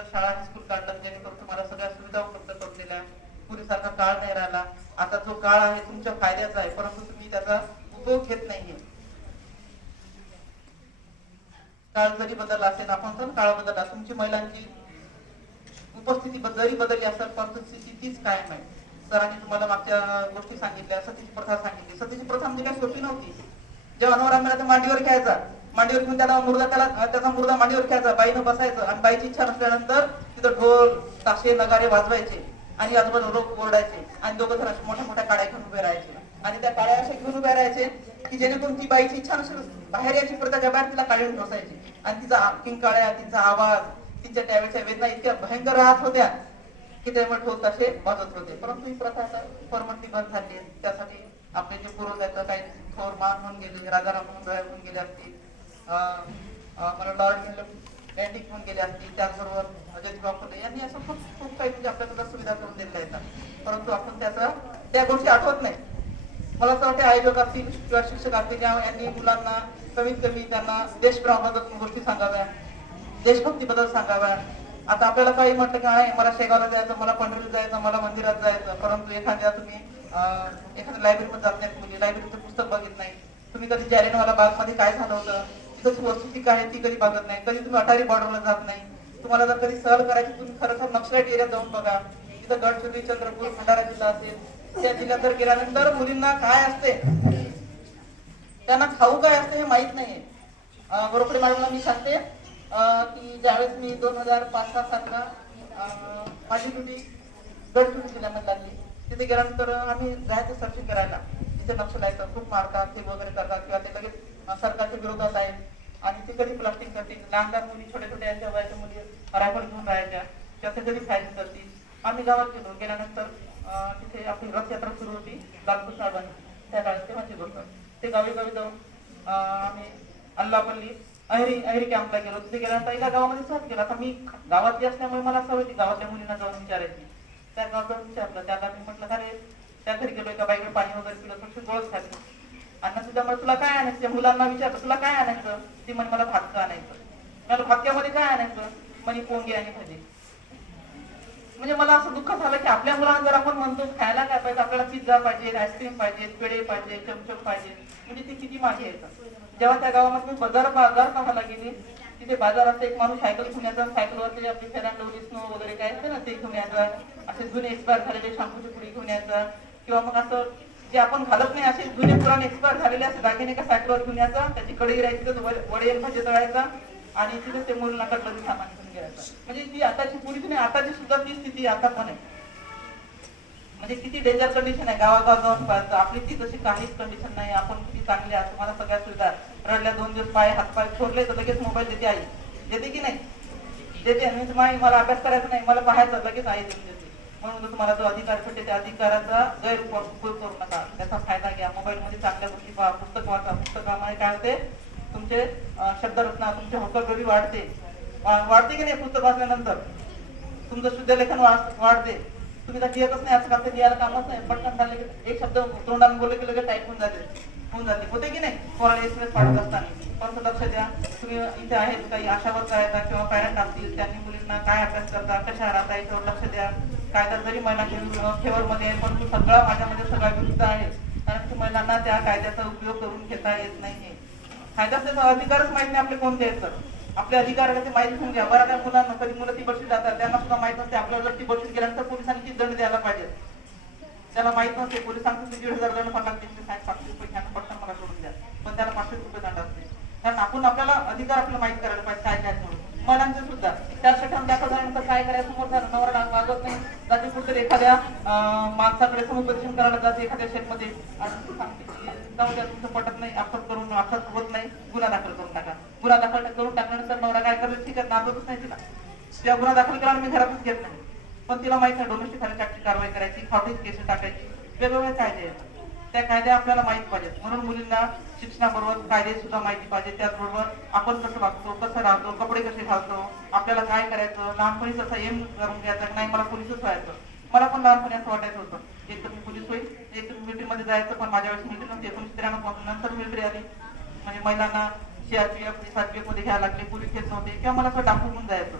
सुंदर शाळा हायस्कूल काढलं, जेणेकरून तुम्हाला सगळ्या सुविधा उपलब्ध करून दिल्या. पूर्वीसारखा काळ नाही राहिला. आता जो काळ आहे तुमच्या फायद्याचा आहे, परंतु तुम्ही त्याचा उपयोग घेत नाहीये. काळ जरी बदलला असेल, आपण पण काळ बदलला, तुमची महिलांची उपस्थिती जरी बदलली असेल, परंतु स्थिती तीच कायम आहे. सरांनी तुम्हाला मागच्या गोष्टी सांगितल्या, सतीची प्रथा सांगितली. सतीची प्रथा म्हणजे काही सोपी नव्हती. जेव्हा नवरा मिळाला मांडीवर घ्यायचा, मांडीवर घेऊन त्याचा मुर्दा मांडीवर घ्यायचा, बाईनं बसायचं आणि बाईची इच्छा नसल्यानंतर तिथं ढोल ताशे नगारे वाजवायचे आणि आजूबाजूला लोक ओरडायचे आणि दोघं जण मोठ्या मोठ्या काड्या घेऊन उभे राहायचे आणि त्या काड्या अशा घेऊन उभे राहायचे की जेणेकरून ती बाईची इच्छा नसेल बाहेर याची प्रत्येच्या बाहेर तिला काढून ठोसायची आणि तिचा किंकाळ्या, तिचा आवाज, तिच्या त्यावेळेच्या वेदना इतक्या भयंकर राहत होत्या की ते ढोल ताशे वाजत होते. परंतु ही प्रथा आता परमनंटली बंद झाली आहे. त्यासाठी आपले जे पूर्वज आहेत, काही थोर महान होऊन गेले, राजाराम होऊन गेले असतील, मला लॉर्ड लँडिंग होऊन गेले असतील, त्याचबरोबर ज्योतिबा फुले यांनी असं खूप खूप काही म्हणजे आपल्याला सुविधा करून दिलेल्या आहेत. परंतु आपण त्या गोष्टी आठवत नाही. मला असं वाटतं आयोजक असतील किंवा शिक्षक असतील यांनी मुलांना कमीत कमी त्यांना देशप्रेमाबद्दल गोष्टी सांगाव्या, देशभक्तीबद्दल सांगाव्या. आता आपल्याला काही म्हटलं की नाही मला शेगावला जायचं, मला पंढरीला जायचं, मला मंदिरात जायचं, परंतु एखाद्या तुम्ही एखाद्या लायब्ररीमध्ये जात नाही, तुम्ही लायब्ररीचं पुस्तक बघित नाही, तुम्ही कधी जालियनवाला बागमध्ये काय झालं होतं तिथं वस्तुस्थिती काय ती कधी बघत नाही, कधी तुम्ही अटारी बॉर्डरला जात नाही. तुम्हाला जर कधी सहल करायची, तुम्ही खरंतर नक्षलाईट एरियात जाऊन बघा. तिथं गडचिरोली, चंद्रपूर, भंडारा जिल्हा असेल, त्या जिल्ह्यात जर गेल्यानंतर मुलींना काय असते, त्यांना खाऊ काय असते हे माहित नाहीये. बरोबर मॅडमला मी सांगते की ज्यावेळेस मी 2005-06 माझी ड्युटी गडचिरोली जिल्ह्यामध्ये लागली. तिथे गेल्यानंतर आम्ही जायचं सर्चिंग करायला. तिथे नक्षलाईट खूप मारतात, ते वगैरे करतात किंवा ते लगेच सरकारच्या विरोधात आहेत आणि ते कधी प्लास्टिक करतील. लहान लहान मुली, छोट्या छोट्या यांच्या वयाच्या मुली रायफल घेऊन राहायच्या, त्याचं कधी फायरिंग करतील. आम्ही गावात गेलो, गेल्यानंतर तिथे आपली रथयात्रा सुरू होती लालपूर साहेबांनी, त्या काळात तेव्हाची गोष्ट. ते गावी जाऊन आम्ही अल्लापल्ली अहिरी कॅम्पला गेलो. तिथे गेल्यानंतर एका गावामध्ये सहज गेला. आता मी गावातली असल्यामुळे मला सवय होती गावातल्या मुलींना जाऊन विचारायची. त्या गावात विचारलं, त्याला मी म्हटलं अरे त्या घरी गेलो, एका बाईकडे पाणी वगैरे पिलं, थोडीशी गोळच खाली. आणि तुझ्यामुळे तुला काय आणायचं, मुलांना विचारलं तुला काय आणायचं, ती म्हणे मला भातकं आणायचं. मला भातक्यामध्ये काय आणायचं, म्हणे पोंगी आणि भाजी. म्हणजे मला असं दुःख झालं की आपल्या मुलांना जर आपण म्हणतो खायला काय पाहिजे, आपल्याला पिझ्झा पाहिजे, आईस्क्रीम पाहिजे, पेढे पाहिजे, चमचम पाहिजे, म्हणजे ती किती मागे येतात. जेव्हा त्या गावामध्ये मी बाजार पाहायला गेली, तिथे बाजारात एक माणूस सायकल घेऊन यायचा, सायकलवरती आपली फेरांडवली स्नो वगैरे काय असते ना ते घेऊन यायचा, असे जुने एक्सपायर झालेले शॅम्पूची पुडी घेऊन यायचा, किंवा मग असं जे आपण घालत नाही असे जुने पुराणे एक्सपायर झालेले असे दागिने का सायकलवर घेऊन यायचा, त्याची कढई राहायची, वडे भाजी तळायचा आणि तिथे ते मुलांना कटलं सामान घेऊन घ्यायचं. म्हणजे ती आताची पुढीच नाही, आताची सुद्धा ती स्थिती आता पण आहे. म्हणजे किती डेंजर कंडिशन आहे. गावागाव जाऊन पाहायचं, आपली ती तशी काहीच कंडिशन नाही. आपण किती चांगले आहात, तुम्हाला सगळ्या सुविधा. रडल्या 2 दिवस पाय हातपाय फोडले तर लगेच मोबाईल देते आई, देते की नाही देते. म्हणजे मला अभ्यास करायचा नाही, मला पाहायचं, लगेच आई देऊन देते. म्हणून तुम्हाला जो अधिकार भेटते त्या अधिकाराचा गैरउपयोग करू नका, त्याचा फायदा घ्या. मोबाईल मध्ये चांगल्या गोष्टी पहा, पुस्तक वाचा. पुस्तकामुळे काय होते, तुमचे शब्दरचना, तुमची होकाबरी वाढते की नाही. पुस्तक वाचल्यानंतर तुमचं शुद्धलेखन वाढते. तुम्ही तर लिहितच नाही, आजकाल ते लिहायला कामच नाही. पटकन झाले एक शब्द तोंडाने बोलले की लगेच टाईप होऊन जाते होते की नाही. कोणाला एसएमएस पाठवत असताना. परंतु लक्ष द्या, तुम्ही इथे आहेत काही आशा वर्कर आहेत किंवा पॅरेंट असतील, त्यांनी मुलींना काय अभ्यास करता, कशा राहता याच्यावर लक्ष द्या. कायदा जरी महिला फेवर मध्ये आहे, परंतु सगळा माझ्यामध्ये सगळा विरुद्ध आहे. कारण की महिलांना त्या कायद्याचा उपयोग करून घेता येत नाहीये. कायद्याचा अधिकारच माहित नाही आपले कोणते आहेत. तर आपले अधिकार ते माहिती घेऊन घ्या. बऱ्याच मुलांना कधी मुलं ती बक्षीस जातात, त्यांना सुद्धा माहित नसते आपल्याला ती बक्षीस गेल्यानंतर पोलिसांनी किती दंड द्यायला पाहिजे. त्याला माहित नसते, पोलिसांना 1,500 दंड पण लागते, 500 रुपये पटकन मला सोडून द्या, पण त्याला 500 रुपये दंड असते. कारण आपण आपल्याला अधिकार आपल्याला माहित करायला पाहिजे काय काय म्हणून. महिलांचे सुद्धा 400 ठिकाण दाखल झाल्यानंतर काय करायचं, समोर झालं नवरा वागत नाही, जाते कुठेतरी एखाद्या माणसाकडे समुपदेशन करायला जाते एखाद्या शेतमध्ये आणि सांगते की जाऊ द्या, तुमचं पटत नाही, अर्थात होत नाही, गुन्हा दाखल करून टाका. गुन्हा दाखल करून टाकल्यानंतर नवरा काय करेल, ठीक आहे नाचतच नाही तिला, त्या गुन्हा दाखल केला मी घरातच घेत नाही. पण तिला माहित नाही डोमेस्टिक ऍक्टची कारवाई करायची, खावटीची केस टाकायची, वेगवेगळे कायदे आहेत. त्या कायदे आपल्याला माहित पाहिजेत. म्हणून मुलींना शिक्षणाबरोबर कायदे सुद्धा माहिती पाहिजे. त्याचबरोबर आपण कसं वागतो, कसं राहतो, कपडे कसे घालतो, आपल्याला काय करायचं, लहानपणी तसं एम करून घ्यायचं नाही मला पोलीसच व्हायचं. मला पण लहानपणी असं वाटायचं होतं, एक तर मी पोलीस होईल, एक तर मिलिटरीमध्ये जायचं. पण माझ्या वेळेस मिलिटरी नव्हती, 1993 पासून नंतर मिलिटरी आली. म्हणजे महिलांना CRPF मध्ये घ्यायला लागले, पोलीस घेत नव्हते किंवा मला असं डाकू म्हणून जायचं.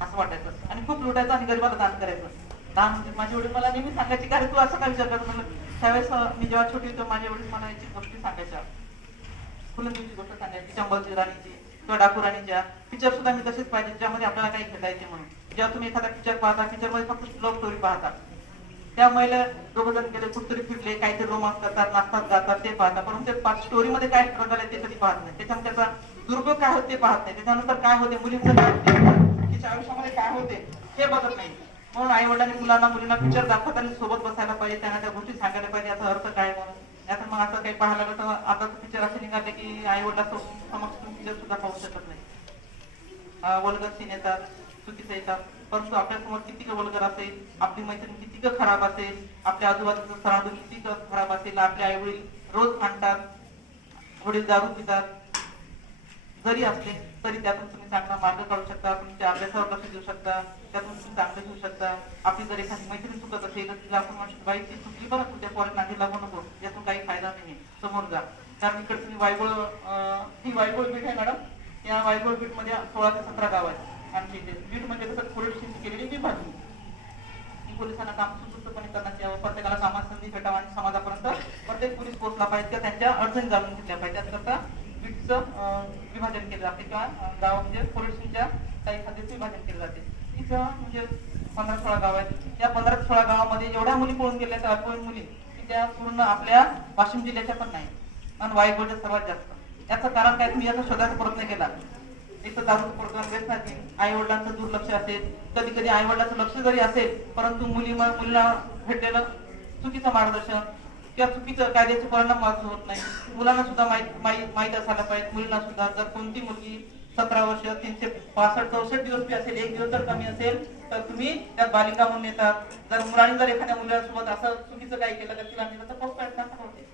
असं वाटायचं आणि खूप लुटायचं आणि गरीबाला दान करायचं. दान म्हणजे माझे वडील मला नेहमी सांगायचे की अरे तू असं काय विचार करत म्हणलं. त्यावेळेस मी जेव्हा छोटी होतो माझे वडील मला याची गोष्टी सांगायच्या, फुलंदेवीची गोष्ट सांगायची, चंबलची राणीची किंवा डाकू राणीच्या. पिक्चर सुद्धा मी तसेच पाहिजे ज्यामध्ये आपल्याला काही घेता येते म्हणून. जेव्हा तुम्ही एखादा पिक्चर पाहता, पिक्चर मध्ये फक्त लव्ह स्टोरी पाहता, त्या महिला दोघ जण गेले कुठतरी फिरले, काहीतरी रोमांस करतात, नाचतात, गातात ते पाहता, परंतु ते स्टोरी मध्ये काय स्ट्रगल आहे ते कधी पाहत नाही. त्याच्यामध्ये त्याचा दुरुपयोग काय होते ते पाहत नाही. त्याच्यानंतर काय होते, मुलींचं काय होते, तिच्या आयुष्यामध्ये काय होते हे बघत नाही. म्हणून आई वडिलांनी मुलांना मुलींना पिक्चर दाखवताना सोबत बसायला पाहिजे, त्यांना त्या गोष्टी सांगायला पाहिजे याचा अर्थ काय म्हणून. याचं मग असं काही पाहायला लागलं तर आता पिक्चर असे निघाले की आई वडिला समक्ष पिक्चर सुद्धा पाहू शकत नाही. वल्गर सीन येतात, चुकीचं येतात, परंतु आपल्या समोर किती वल्गर असेल, आपली मैत्रीण किती खराब असेल, आपल्या आजूबाजूचं सराउंडिंग किती खराब असेल, आपले आई वडील रोज भांडतात, वडील दारू पितात जरी असले तरी त्यातून तुम्ही चांगला मार्ग काढू शकता, तुमच्या अभ्यासावर लक्ष देऊ शकता, त्यातून तुम्ही चांगलं घेऊ शकता. आपली जर एखादी मैत्रीण चुकत असेल तर तिला आपण म्हणू शकतो बाई ती चुकली बरं, तू त्या पोरात नादी लागू नको, यातून काही फायदा नाही, समोर जा. कारण इकडे तुम्ही वायगोळ, ही वायगोळ बीट आहे मॅडम, या वायगोळ बीट मध्ये 16 ते 17 गाव आहेत. आणि बीट म्हणजे कसं पोलीस केलेली विभागणी, ही पोलिसांना काम सुसूत्रपणे करण्यात यावं, प्रत्येकाला कामात संधी भेटावं आणि समाजापर्यंत प्रत्येक पोलीस पोहोचला पाहिजे किंवा त्यांच्या अडचणी जाणून घेतल्या पाहिजे. त्याकरता बीटचं विभाजन केलं जाते किंवा गाव म्हणजे पोलिसांच्या काही खात्याचं विभाजन केलं जाते. तिथं म्हणजे 15-16 गाव आहेत. या 15-16 गावामध्ये एवढ्या मुली पळून गेल्या तर अल्पवयीन मुली की त्या पूर्ण आपल्या वाशिम जिल्ह्याच्या पण नाही आणि वायगोळच्या सर्वात जास्त. याचं कारण काय, तुम्ही याचा शोधाचा प्रयत्न केला, एक तर दारू प्रकरण व्यसनाधीन, आई वडिलांचं दुर्लक्ष असेल, कधी कधी आई वडिलांचं लक्ष जरी असेल परंतु मुलीला भेटलेलं चुकीचं मार्गदर्शन किंवा चुकीचं कायद्याचे परिणाम वाचू होत नाही. मुलांना सुद्धा माहित असायला पाहिजे, मुलींना सुद्धा जर कोणती मुलगी 17 वर्ष 365-64 दिवस बी असेल, एक दिवस जर कमी असेल तर तुम्ही त्यात बालिका म्हणून येतात. जर मुलांनी जर एखाद्या मुलासोबत असं चुकीचं काही केलं तर तिला तर पोस्ट होते.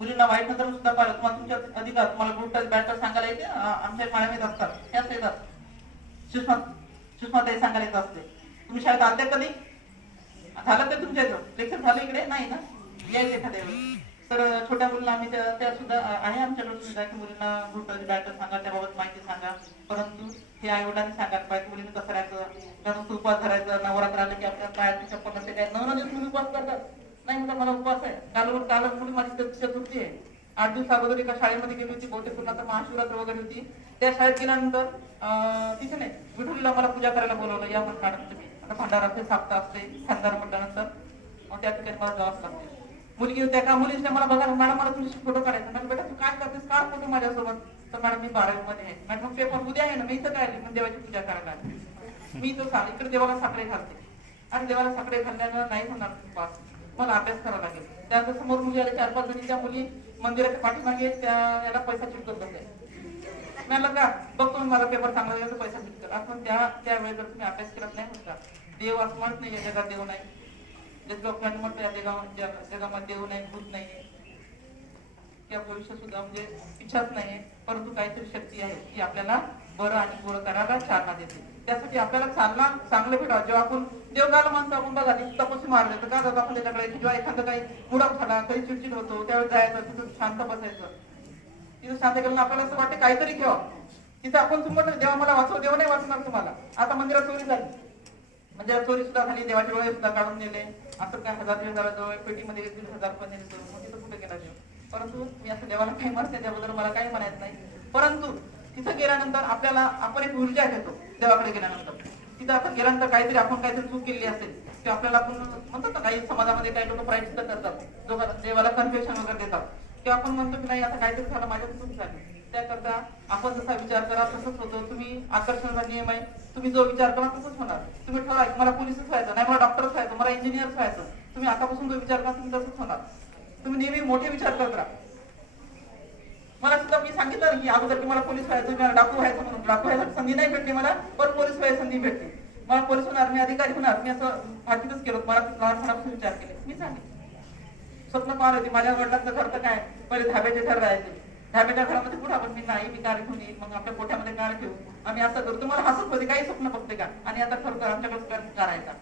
मुलींना वाईट नजर सुद्धा पाहिलं, तुम्हाला तुमच्या अधिकार, तुम्हाला गुड टच बॅड टच सांगायला येते, आमच्या शाळेत असतात, त्याच येतात, सुषमाताई सांगायला येत असते. तुम्ही शाळेत आलते कधी, झालं ते तुमच्या लेक्चर झालं इकडे नाही ना, यायचं एखाद्या वेळी. तर छोट्या मुलींना आम्ही त्या सुद्धा आहे आमच्याकडे सुविधा की मुलींना गुड टच बॅड टच सांगा, त्याबाबत माहिती सांगा, परंतु हे आई वडिलांनी सांगायला पाहिजे मुलींनी कसं राहायचं, त्यानंतर उपवास धरायचं, नवरात्र आलं की आपल्या पायाची चप्पल नसते, काय 9 दिवस मुली उपवास करतात. नाही म्हणतात मला उपवास आहे, काल मुली माझी चतुर्थी आहे, 8 दिवस अगोदर एका शाळेमध्ये गेली होती, बहुतेक तर महाशिवरात्र वगैरे होती, त्या शाळेत गेल्यानंतर तिथे नाही विठुलीला मला पूजा करायला बोलवलं, या पण मॅडम तुम्ही, आता भंडाराचे साप्ताह असते खासदार म्हटल्यानंतर मग त्या ठिकाणी मला जावंच लागते. मुलगी त्या का मुलीने मला बघायला, मॅडम मला तुझ्याशी फोटो काढायचा, मॅडम बेटा तू काय करतेस, काढ फोटो माझ्यासोबत. तर मॅडम मी 12वी मध्ये आहे. मॅडम मग पेपर उद्या आहे ना, मी इथं काय देवाची पूजा करायला, मी इथं सांग इकडे देवाला साखरे घालते आणि देवाला साखरे घालण्यानं नाही होणार पास, मला अभ्यास करावा लागेल. त्यानंतर समोर मुली आल्या 4-5 जणी, त्या मुली मंदिराच्या पाठीमागे त्या याला पैसा चिटकत बसले. म्हणलं का बघतो मला पेपर चांगला दिला तर पैसा चिटकत. आपण त्यावेळेस जर तुम्ही अभ्यास केला नाही होता, देव असं म्हणत नाही या जगात देव नाही, जगात म्हणतो या जगामध्ये देव नाही, भूत नाही किंवा भविष्य सुद्धा म्हणजे इच्छाच नाही, परंतु काहीतरी शक्ती आहे की आपल्याला बरं आणि गोरं करायला चालना देते. त्यासाठी आपल्याला चांगलं भेटावं. जेव्हा आपण देवगाला मानतो, आपण बघा तपस्वी मारले तर का जातो आपण त्याच्याकडे, जेव्हा एखादं काही मुडाप झाला कधी चिडचिड होतो त्यावेळेस जायचं, तिथं शांत बसायचं, तिथं शांत केलं आपल्याला असं वाटतं काहीतरी घ्यावं. तिथं आपण तुम्ही देवा मला वाचव, देव नाही वाचणार तुम्हाला. आता मंदिरात चोरी झाली, मंदिरात चोरी सुद्धा झाली, देवाचे डोळे सुद्धा काढून नेले, असं काय 1000-2000 जवळ पेटीमध्ये 1,000 रुपये नेले चोरून, मग तिथं कुठे गेला देव. परंतु मी असं देवाला काही म्हणत नाही, त्याबद्दल मला काही म्हणायचं नाही, परंतु तिथं गेल्यानंतर आपल्याला आपण एक ऊर्जा घेतो देवाकडे गेल्यानंतर. तिथं आपण गेल्यानंतर काहीतरी चूक केली असेल किंवा आपल्याला आपण म्हणतात ना, काही समाजामध्ये काही लोक प्रायश्चित्त करतात, देवाला कन्फेशन वगैरे देतात, किंवा आपण म्हणतो की नाही आता काहीतरी झालं, माझ्या चूक झाली. त्याकरता आपण जसा विचार करा तसंच होतं. तुम्ही आकर्षणाचा नियम आहे, तुम्ही जो विचार करा तसंच होणार. तुम्ही ठरवा मला पोलीसच व्हायचं नाही, मला डॉक्टरच व्हायचं, मला इंजिनियरच व्हायचं, तुम्ही आतापासून जो विचार करा तुम्ही तसंच होणार. तुम्ही नेहमी मोठे विचार करत राहा. मला सुद्धा मी सांगितलं की अगोदर की मला पोलीस व्हायचं, मला डाकू व्हायचं, म्हणून डाकू व्हायचं संधी नाही भेटली मला, पण पोलीस व्हायची संधी भेटली. मला पोलीस होणार, मी अधिकारी होणार, मी असं भारतीतच केलं. मला लहानपणापासून विचार केले, मी सांगितलं स्वप्न पाहिलं होती. माझ्या वडिलांचं घर तर काय पहिले धाब्याचे घर राहायचे, धाब्याच्या घरामध्ये कुठं आपण मी नाही, मी कार घेऊन येईल, मग आपल्या पोट्यामध्ये कार घेऊ, आम्ही असं करू. तुम्हाला हसत होते काही स्वप्न बघते का, आणि आता खरं आमच्याकडे कार आहे का.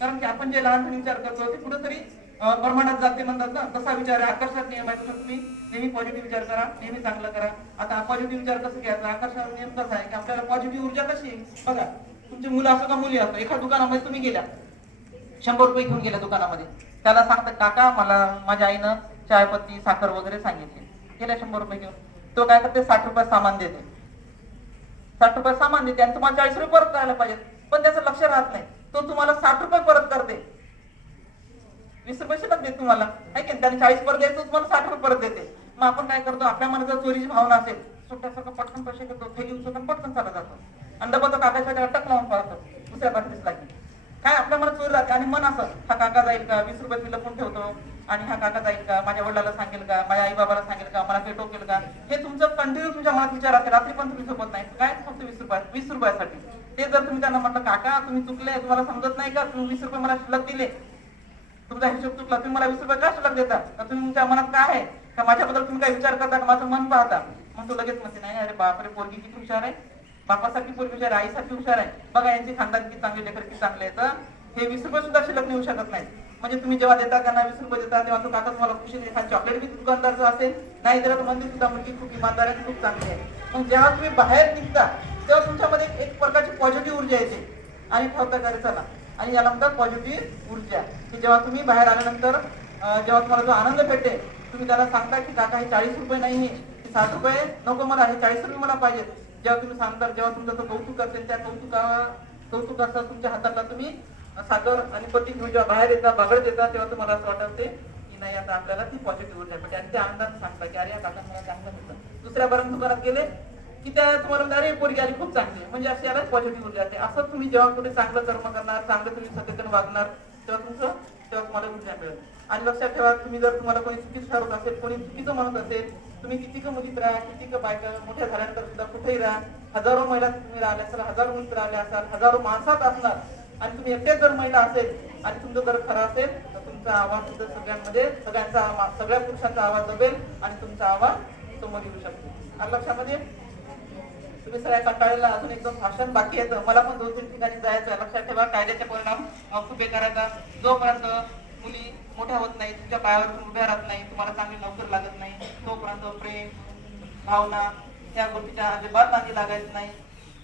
कारण की आपण जे लहानपणी विचार करतो ते कुठेतरी प्रमाणात जाते म्हणतात ना, तसा विचार आहे. आकर्षक नियम आहे. तसं तुम्ही नेहमी पॉझिटिव्ह विचार करा, नेहमी चांगलं करा. आता पॉझिटिव्ह विचार कसं घ्यायचा, आकर्षक नियम कसा आहे की आपल्याला पॉझिटिव्ह ऊर्जा कशी आहे बघा. तुमची मुलं असो का मुली असो, एका दुकानामध्ये तुम्ही गेल्या, 100 रुपये घेऊन गेल्या दुकानामध्ये, त्याला सांगता काका मला माझ्या आईनं चायपत्ती साखर वगैरे सांगितली, गेल्या 100 रुपये घेऊन. तो काय करते, 60 रुपये सामान देते, 60 रुपये सामान देते आणि तुम्हाला 40 रुपये परत करायला पाहिजे. पण त्याचं लक्ष राहत नाही, तो तुम्हाला 60 रुपये परत करते, 20 रुपये शिल्लक देते तुम्हाला, आहे की त्याने 40 परत द्यायचं, तुम्हाला 60 रुपये परत देते. मग आपण काय करतो, आपल्या मनात जर चोरीची भावना असेल, सुट्ट्यासारखं पटकन पैसे घेतो, थैली उचलून पटकन चालत जातो आणि डबल तो काकाच्या टक लावून पाहतो, दुसऱ्या बाजूला लागली काय आपल्या मनात चोरी राहते. आणि मन असं, हा काका जाईल का, 20 रुपये मी लपून ठेवतो, आणि हा काका जाईल का, माझ्या वडिलाला सांगेल का, माझ्या आई बाबाला सांगेल का, मला पेटो केल का, हे तुमचं कंटिन्यू तुमच्या मनात विचार राहते. रात्री पण तुम्ही झोपत नाही, काय फक्त 20 रुपयासाठी. ते जर तुम्ही त्यांना म्हटलं काका तुम्ही चुकले, तुम्हाला समजत नाही का, तुम्ही 20 रुपये मला शिल्लक दिले, तुमचा हिशोब चुकला, तुम्ही मला 20 रुपये का शिल्लक देता, तुम्ही तुमच्या मनात काय आहे का, माझ्याबद्दल तुम्ही काय विचार करता का, माझं मन पाहता. मग तो लगेच म्हणते नाही अरे बापरे, पोरगी किती हुशार आहे, बापासारखी पोरगी हुशार आहे, आईसारखी हुशार आहे, बघा यांची खानदान किती चांगले, लेकर किती चांगले आहेत, हे 20 रुपये सुद्धा शिल्लक नेऊ शकत नाही. म्हणजे तुम्ही जेव्हा देता त्यांना 20 रुपये देता, तेव्हा तो काका तुम्हाला खुशी देतात. चॉकलेट बी दुकानदारचं असेल, नाही दिलं तर म्हणते सुद्धा मुलगी खूप इमानदार आहे, खूप चांगली आहे. मग जेव्हा तुम्ही बाहेर निघता तेव्हा तुमच्यामध्ये एक प्रकारची पॉझिटिव्ह ऊर्जा येते आणि ठेवता करे चला, आणि याला म्हणतात पॉझिटिव्ह ऊर्जा. की जेव्हा तुम्ही बाहेर आल्यानंतर जेव्हा तुम्हाला जो आनंद भेटते, तुम्ही त्याला सांगता की काका हे 40 रुपये नाही, 60 रुपये नको मला, हे 40 रुपये मला पाहिजे. जेव्हा तुम्ही सांगता, जेव्हा तुमचं तो कौतुक असेल, त्या कौतुकाचं तुमच्या हाताला तुम्ही साखर आणि पत्ती घेऊन जेव्हा बाहेर येतात, बागडत येतात, तेव्हा तुम्हाला असं वाटते की नाही आता आपल्याला ती पॉझिटिव्ह ऊर्जा भेटते, आणि त्या आनंदाने सांगता की अरे या काका मला चांगलं भेटतं. दुसऱ्या बरं दुकानात गेले की त्या तुम्हाला अरे पोरगी आली खूप चांगली, म्हणजे अशी याला पॉझिटिव्ह ऊर्जा येते. असं तुम्ही जेव्हा कुठे चांगलं कर्म करणार, चांगलं तुम्ही सत्यतेने वागणार, तेव्हा तुम्हाला ऊर्जा मिळेल. आणि लक्षात ठेवा, तुम्ही जर तुम्हाला कोणी चुकीचं ठरवत असेल, कोणी चुकीचं म्हणत असेल, तुम्ही कितीक मुलीत राहा, कितीक बायका मोठ्या झाल्यानंतर सुद्धा कुठेही राहा, हजारो महिला तुम्ही राहिल्या असाल, हजारो मुलीत राहिल्या असाल, हजारो माणसात असणार, आणि तुम्ही एकटेच जर महिला असेल आणि तुमचं जर खरं असेल तर तुमचा आवाज सुद्धा सगळ्या पुरुषांचा आवाज दबेल आणि तुमचा आवाज समोर येऊ शकतो. आणि लक्षामध्ये तुम्ही सगळ्या कंटाळलेला अजून एकदम भाषण बाकी येतं, मला पण 2-3 ठिकाणी जायचं आहे. लक्षात ठेवा, कायद्याचे परिणाम खूप बेकार आहेत. जोपर्यंत मुली मोठ्या होत नाही, तुमच्या पायावर उभ्या राहत नाही, तुम्हाला चांगली नोकर लागत नाही, तोपर्यंत प्रेम भावना त्या गोष्टीच्या अजिबात नादी लागायचं नाही.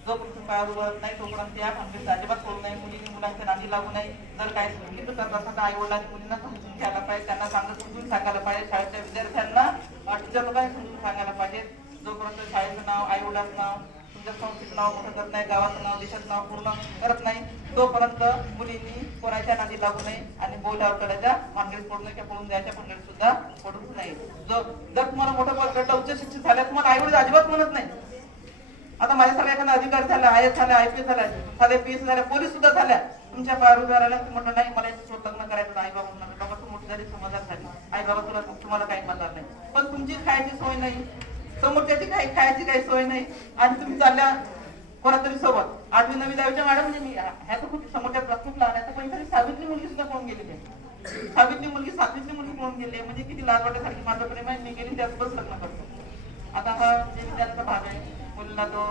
जोपर्यंत पायावर उभं राहत नाही तोपर्यंत त्या भानगडीत अजिबात सोडू नये. मुलींनी मुलांच्या नादी लागू नये. जर काय चुकीचं करत असेल तर आई वडिलांनी मुलींना समजून घ्यायला पाहिजे, त्यांना समजून सांगायला पाहिजे. शाळेच्या विद्यार्थ्यांना टीचर लोकांनी समजून सांगायला पाहिजे. जोपर्यंत शाळेचं नाव, आई वडिलांचं नाव, तुमच्या संस्थेचं नाव मोठं करत नाही, गावाचं नाव, देशाचं नाव पूर्ण करत नाही, तोपर्यंत मुलींनी कोणाच्या नादी लागू नये आणि बोलावर करायच्या भानगडीत पडू नये, पडून द्यायच्या भानगडीत सुद्धा पडूच नाही. जर तुम्हाला मोठं पद भेटलं, उच्च शिक्षित झाल्या, तुम्हाला आई वडील अजिबात म्हणत नाही. आता माझ्यासारखा एखादा अधिकारी झाला, IAS झाला, IPS झाल्या, PS झाल्या, पोलीस सुद्धा झाल्या, तुमच्या पायावर उभ्या राहिल्या, तुम्ही म्हटलं नाही मला याच्यासोबत लग्न करायचं, आई बाबा म्हणणार बाबा तू मोठी झाली, समजदार झाली, आई बाबा तुम्हाला काही म्हणणार नाही. पण तुमची खायची सोय नाही, समोरच्याची खायची काही सोय नाही, आणि तुम्ही चालल्या कोणातरी सोबत 8वी 9वी 10वीच्या मॅडम, म्हणजे मी ह्या तर खूप समोरच्या खूप लहान आहे, तर कोणीतरी 6वीतली मुलगी सुद्धा पळून गेलेली आहे. 6वीतली मुलगी 7वीतली मुलगी पळून गेली आहे, म्हणजे किती लाज वाटण्यासारखी. माझं प्रेम आहे, मी गेली त्यासोबत लग्न करतो. आता हा जे विद्यार्थ्याचा भाग आहे, मुलीला तो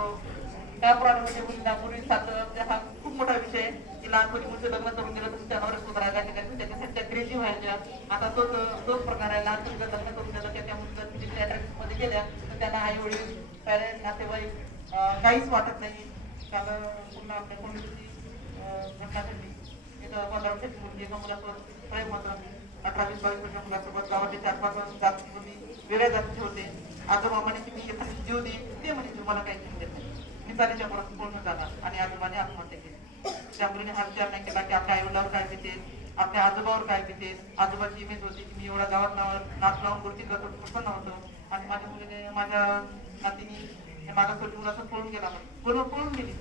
त्या पुराणामध्ये मुलीला पूर्वी साधं, हा खूप मोठा विषय आहे की लहानपणी मुलीचं लग्न करून दिलं तर त्यावर सुधारायला त्याच्यासाठी त्या क्रेझी व्हायच्या. आता तोच प्रकार आहे, लहानपणीचं लग्न करून दिलं त्या मुलीला मध्ये गेल्या तर त्यांना आई वडील, पॅरेंट, नातेवाईक काहीच वाटत नाही. काल पुन्हा आपल्या कोणीची घटना घडली, इथं 15 वर्षाची मुलगी एका मुलासोबत प्रेम होतं, 18-20-22 वर्षाच्या मुलासोबत, गावाचे 4-5 जाती होती, वेगळ्या जातीचे होते. आजोबाने किती एखादी जीव दे ते म्हणजे तुम्हाला काही जीव देत नाही, निसारीच्या परत पूर्ण जाणार, आणि आजोबाने आत्महत्या केली. त्या मुलीने हा विचार नाही केला की आपल्या आई वडिलावर काय बितेल, आपल्या आजोबावर काय बितेल. आजोबाची इमेज होती की मी एवढ्या गावात नाच लावून गोष्टी करतो, प्रसन्न होतो, आणि माझ्या मुलीने, माझ्या नातीने माझा छोटी मुलाचं पळून गेला, पळून गेली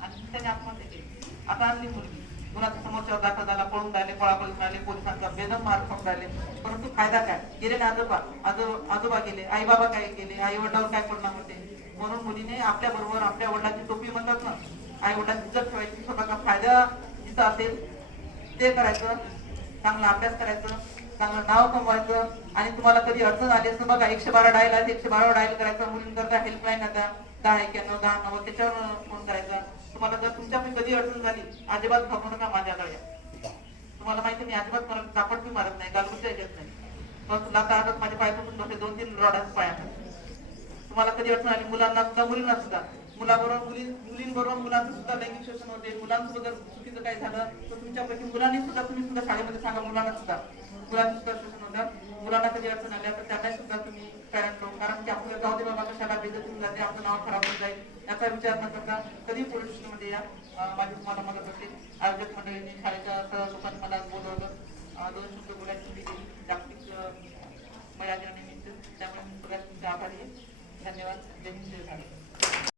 आणि त्याने आत्महत्या केली. आता आणली मुलगी, मुलाच्या समोरच्यावर दाखल झाला, पळून राहिले, पळापळी राहिले, पोलिसांचा बेदम मार खाऊन राहिले. परंतु फायदा काय, गेले ना आजोबा गेले, आई बाबा काय गेले, आई वडिलांवर काय परिणाम होते. म्हणून मुलीने आपल्या बरोबर आपल्या वडिलांची टोपी म्हणतात ना, आई वडिलांची इज्जत ठेवायची, स्वतःचा फायदा जिथं असेल ते करायचं, चांगला अभ्यास करायचं, चांगलं नाव कमवायचं. आणि तुम्हाला कधी अडचण आली असं बघा, 112 डायल आहे, 112 डायल करायचं. मुलींकरता हेल्पलाईन आता 1091 1090 त्याच्यावर फोन करायचा. तुम्हाला जर तुमच्याकडे कधी अडचण झाली, अजिबात घाबरू नका, माझ्याकडे तुम्हाला माहिती मी अजिबात मला चापट बी मारत नाही, गालगुटी ऐकत नाही. परंतु लाता हातात माझे पाय तुटून बसले, 2-3 रॉडाच पायात. तुम्हाला कधी अडचण आली मुलांना सुद्धा मुलींना सुद्धा, मुलाबरोबर मुलींबरोबर मुलांचं सुद्धा लैंगिक शोषण होते, मुलांसोबत जर चुकीचं काही झालं तर तुमच्यापैकी मुलांनी सुद्धा, तुम्ही सुद्धा शाळेमध्ये सांगा मुलांना सुद्धा, मुलांचं सुद्धा शोषण होतं. मुलांना कधी अडचण आल्या तर त्यांना सुद्धा तुम्ही पॅरेंट लोक, कारण की आपलं जाऊ दे बाबा कशाला बेइज्जती जाते, आपलं नाव खराब होऊन जाईल याचा विचार न करता कधी पोलीस स्टेशनमध्ये या. माझी तुम्हाला मदत असेल. आयोजक मंडळींनी, शाळेच्या सर्व लोकांनी मला बोलवलं, 2 शब्द बोलायची संधी दिली जागतिक महिला दिनानिमित्त, त्यामुळे मी सगळ्यात तुमचे आभारी आहे. धन्यवाद. जय हिंद, जय भारत.